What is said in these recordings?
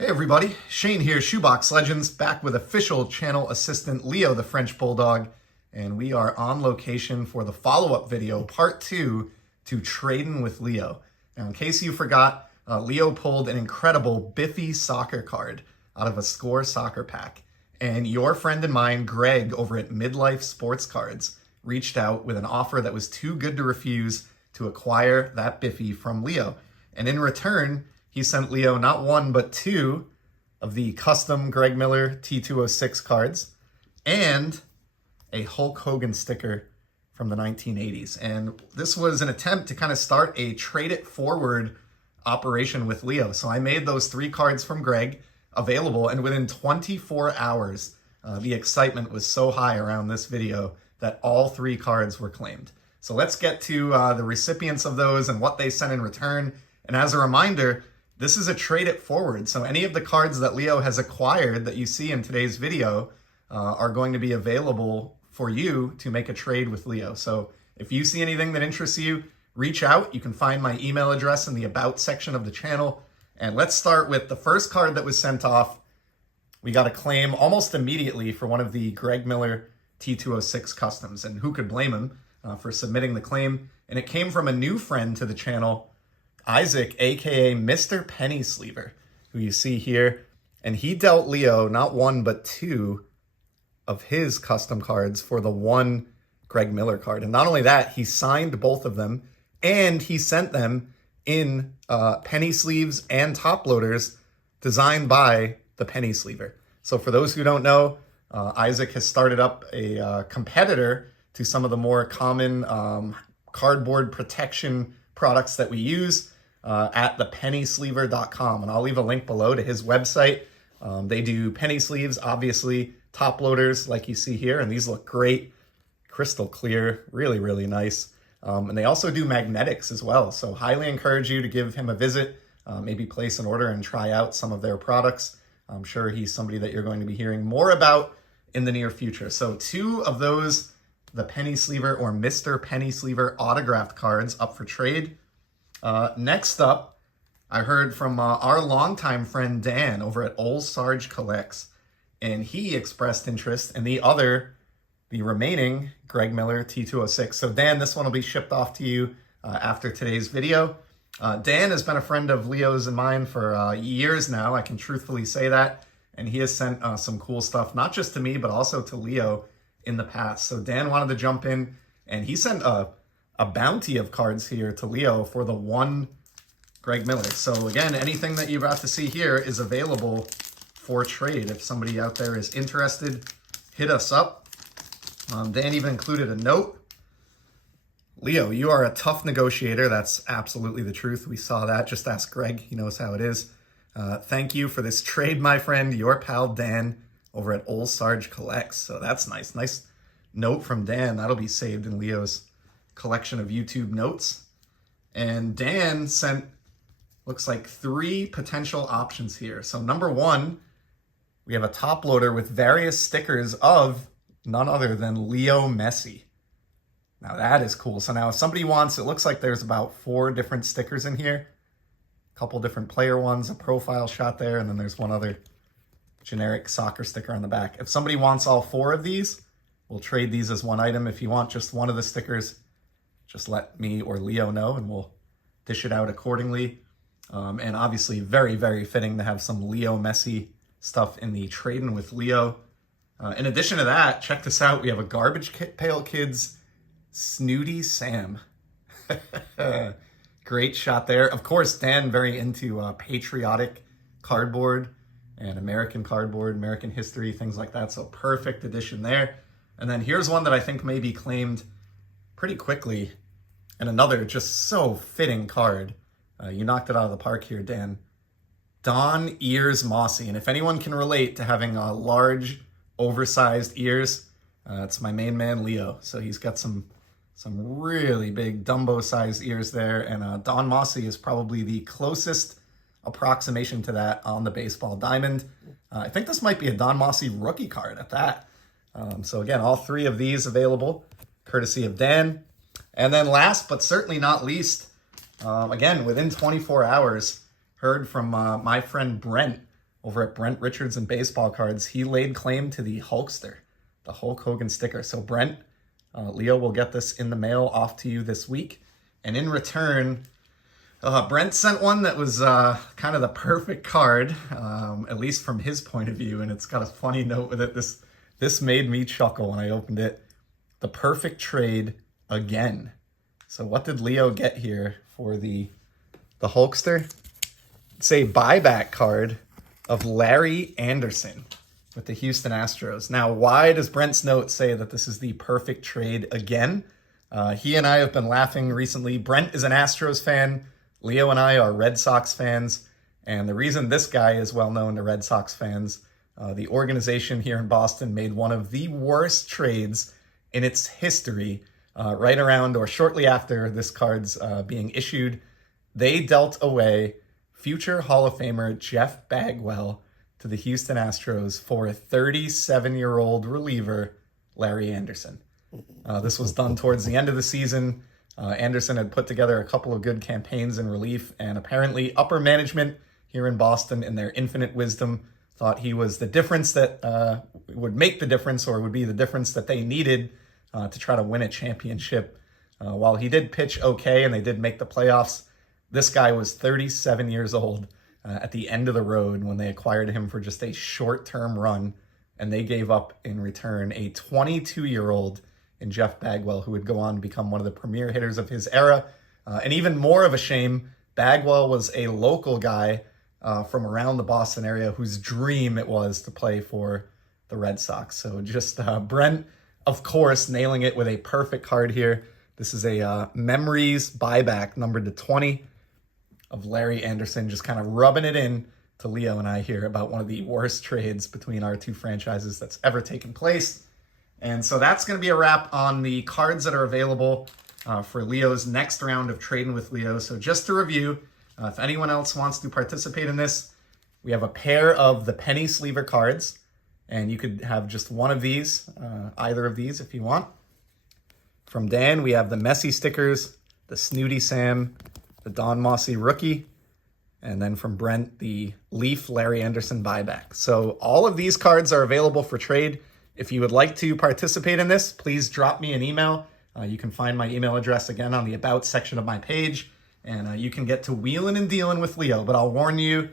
Hey everybody, Shane here, Shoebox Legends, back with official channel assistant Leo the French Bulldog, and we are on location for the follow-up video, part 2 to Tradin with Leo. Now in case you forgot, Leo pulled an incredible Biffy soccer card out of a Score soccer pack, and your friend and mine, Greg, over at Midlife Sports Cards, reached out with an offer that was too good to refuse to acquire that Biffy from Leo. And in return, he sent Leo not one, but two of the custom Greg Miller T206 cards and a Hulk Hogan sticker from the 1980s. And this was an attempt to kind of start a trade it forward operation with Leo. So I made those 3 cards from Greg available, and within 24 hours, the excitement was so high around this video that all 3 cards were claimed. So let's get to the recipients of those and what they sent in return. And as a reminder, this is a trade it forward. So any of the cards that Leo has acquired that you see in today's video are going to be available for you to make a trade with Leo. So if you see anything that interests you, reach out. You can find my email address in the About section of the channel. And let's start with the first card that was sent off. We got a claim almost immediately for one of the Greg Miller T206 customs. And who could blame him for submitting the claim? And it came from a new friend to the channel, Isaac, aka Mr. Penny Sleever, who you see here, and he dealt Leo not one but 2 of his custom cards for the one Greg Miller card. And not only that, he signed both of them and he sent them in penny sleeves and top loaders designed by the Penny Sleever. So for those who don't know, Isaac has started up a competitor to some of the more common cardboard protection products that we use at thepennysleever.com, and I'll leave a link below to his website. They do penny sleeves, obviously, top loaders like you see here, and these look great, crystal clear, really nice. And they also do magnetics as well, so highly encourage you to give him a visit, maybe place an order and try out some of their products. I'm sure he's somebody that you're going to be hearing more about in the near future. So 2 of those, the Penny Sleever or Mr. Penny Sleever autographed cards up for trade. Next up, I heard from our longtime friend Dan over at Old Sarge Collects, and he expressed interest in the remaining Greg Miller T206. So Dan, this one will be shipped off to you after today's video. Dan has been a friend of Leo's and mine for years now, I can truthfully say that, and he has sent some cool stuff, not just to me, but also to Leo in the past. So Dan wanted to jump in, and he sent a bounty of cards here to Leo for the one Greg Miller. So again, anything that you're about to see here is available for trade. If somebody out there is interested, hit us up. Dan even included a note. Leo, you are a tough negotiator. That's absolutely the truth. We saw that. Just ask Greg. He knows how it is. Thank you for this trade, my friend. Your pal Dan over at Old Sarge Collects. So that's nice. Nice note from Dan. That'll be saved in Leo's collection of YouTube notes. And Dan sent, looks like 3 potential options here. So number 1, we have a top loader with various stickers of none other than Leo Messi. Now that is cool. So now if somebody wants, it looks like there's about 4 different stickers in here. A couple different player ones, a profile shot there, and then there's one other generic soccer sticker on the back. If somebody wants all 4 of these, we'll trade these as one item. If you want just one of the stickers, just let me or Leo know and we'll dish it out accordingly. And obviously very fitting to have some Leo Messi stuff in the Tradin with Leo. In addition to that, check this out. We have a Garbage Pail Kids Snooty Sam. Great shot there. Of course, Dan very into patriotic cardboard and American cardboard, American history, things like that. So perfect addition there. And then here's one that I think may be claimed pretty quickly, and another just so fitting card. You knocked it out of the park here, Dan. Don Ears Mossy. And if anyone can relate to having large, oversized ears, it's my main man, Leo. So he's got some really big Dumbo-sized ears there. And Don Mossy is probably the closest approximation to that on the baseball diamond. I think this might be a Don Mossy rookie card at that. So again, all 3 of these available, courtesy of Dan. And then last but certainly not least, again, within 24 hours, heard from my friend Brent over at Brent Richards and Baseball Cards, he laid claim to the Hulkster, the Hulk Hogan sticker. So Brent, Leo will get this in the mail off to you this week. And in return, Brent sent one that was kind of the perfect card, at least from his point of view. And it's got a funny note with it. This made me chuckle when I opened it. The perfect trade again. So what did Leo get here for the Hulkster? It's a buyback card of Larry Anderson with the Houston Astros. Now, why does Brent's note say that this is the perfect trade again? He and I have been laughing recently. Brent is an Astros fan. Leo and I are Red Sox fans. And the reason this guy is well known to Red Sox fans, the organization here in Boston made one of the worst trades in its history right around or shortly after this card's being issued. They dealt away future Hall of Famer Jeff Bagwell to the Houston Astros for a 37-year-old reliever, Larry Anderson. This was done towards the end of the season. Anderson had put together a couple of good campaigns in relief, and apparently upper management here in Boston, in their infinite wisdom, thought he was the difference that would make the difference, or would be the difference that they needed to try to win a championship. While he did pitch okay and they did make the playoffs, this guy was 37 years old at the end of the road when they acquired him for just a short-term run, and they gave up in return a 22-year-old in Jeff Bagwell, who would go on to become one of the premier hitters of his era. And even more of a shame, Bagwell was a local guy from around the Boston area whose dream it was to play for the Red Sox. So just Brent, of course, nailing it with a perfect card here. This is a Memories buyback numbered to 20 of Larry Anderson, just kind of rubbing it in to Leo and I here about one of the worst trades between our two franchises that's ever taken place. And so that's going to be a wrap on the cards that are available for Leo's next round of Trading with Leo. So just to review, if anyone else wants to participate in this, we have a pair of the penny sleever cards, and you could have just one of these, either of these if you want. From Dan, we have the Messi stickers, the Snooty Sam, the Don Mossy rookie, and then from Brent, the Leaf Larry Anderson buyback. So all of these cards are available for trade. If you would like to participate in this, please drop me an email. You can find my email address again on the About section of my page, and you can get to wheeling and dealing with Leo. But I'll warn you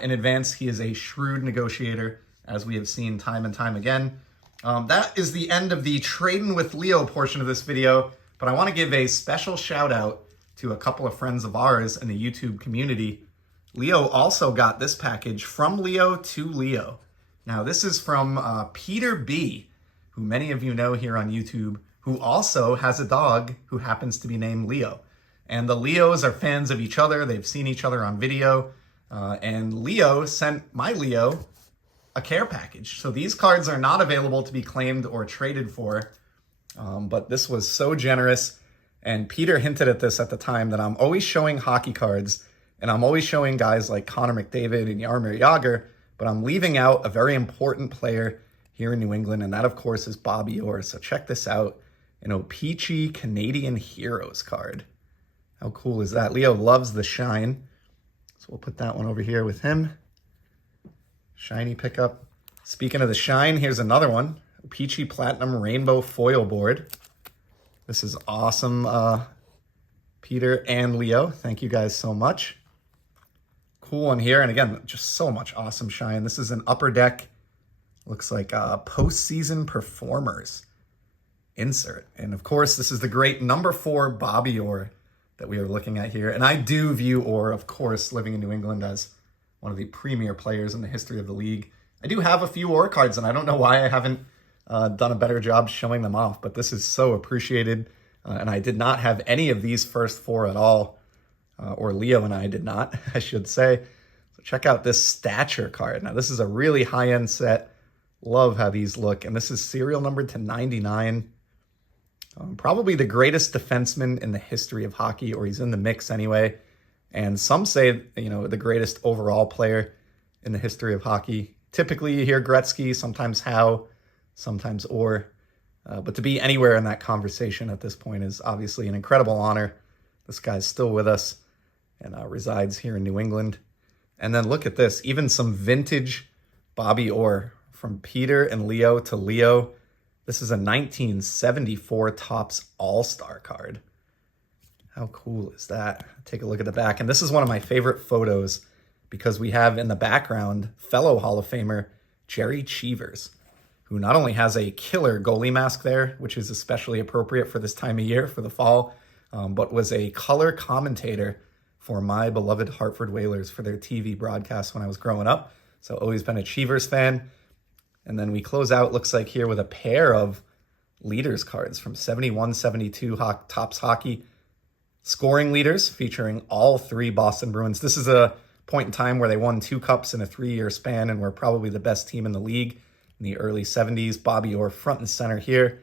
in advance, he is a shrewd negotiator, as we have seen time and time again. That is the end of the Trading with Leo portion of this video, but I want to give a special shout out to a couple of friends of ours in the YouTube community. Leo also got this package from Leo to Leo. Now, this is from Peter B., who many of you know here on YouTube, who also has a dog who happens to be named Leo. And the Leos are fans of each other. They've seen each other on video. And Leo sent my Leo a care package. So these cards are not available to be claimed or traded for. But this was so generous. And Peter hinted at this at the time, that I'm always showing hockey cards, and I'm always showing guys like Connor McDavid and Jaromir Jagr, but I'm leaving out a very important player here in New England, and that, of course, is Bobby Orr. So check this out, an O-Pee-Chee Canadian Heroes card. How cool is that? Leo loves the shine, so we'll put that one over here with him. Shiny pickup. Speaking of the shine, here's another one, O-Pee-Chee Platinum Rainbow Foil Board. This is awesome, Peter and Leo. Thank you guys so much. Cool one here. And again, just so much awesome shine. This is an Upper Deck, looks like postseason performers insert. And of course, this is the great number 4 Bobby Orr that we are looking at here. And I do view Orr, of course, living in New England, as one of the premier players in the history of the league. I do have a few Orr cards, and I don't know why I haven't done a better job showing them off, but this is so appreciated. And I did not have any of these first 4 at all, or Leo and I did not, I should say. So check out this Stature card. Now, this is a really high-end set. Love how these look. And this is serial numbered to 99. Probably the greatest defenseman in the history of hockey, or he's in the mix anyway. And some say, the greatest overall player in the history of hockey. Typically, you hear Gretzky, sometimes Howe, sometimes Orr. But to be anywhere in that conversation at this point is obviously an incredible honor. This guy's still with us and resides here in New England. And then look at this, even some vintage Bobby Orr from Peter and Leo to Leo. This is a 1974 Topps All-Star card. How cool is that? Take a look at the back. And this is one of my favorite photos because we have in the background fellow Hall of Famer Jerry Cheevers, who not only has a killer goalie mask there, which is especially appropriate for this time of year, for the fall, but was a color commentator for my beloved Hartford Whalers for their TV broadcast when I was growing up. So always been a Cheevers fan. And then we close out, looks like here, with a pair of leaders cards from 71-72 Topps Hockey. Scoring leaders featuring all three Boston Bruins. This is a point in time where they won 2 cups in a 3-year span and were probably the best team in the league in the early 70s. Bobby Orr front and center here. And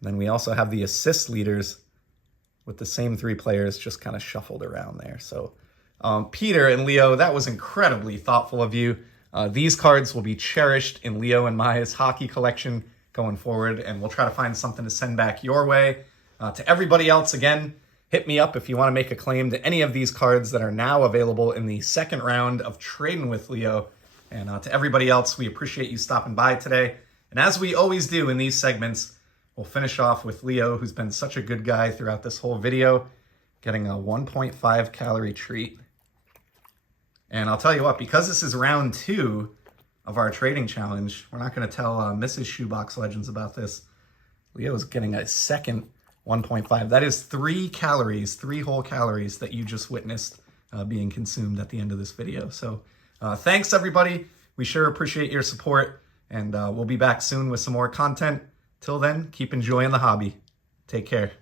then we also have the assist leaders with the same 3 players just kind of shuffled around there. So Peter and Leo, that was incredibly thoughtful of you. These cards will be cherished in Leo and Maya's hockey collection going forward, and we'll try to find something to send back your way. To everybody else, again, hit me up if you want to make a claim to any of these cards that are now available in the second round of Tradin with Leo. And to everybody else, we appreciate you stopping by today. And as we always do in these segments, we'll finish off with Leo, who's been such a good guy throughout this whole video, getting a 1.5 calorie treat. And I'll tell you what, because this is round 2 of our trading challenge, we're not going to tell Mrs. Shoebox Legends about this. Leo's getting a second 1.5. That is 3 calories, 3 whole calories that you just witnessed being consumed at the end of this video. So thanks, everybody. We sure appreciate your support, and we'll be back soon with some more content. Till then, keep enjoying the hobby. Take care.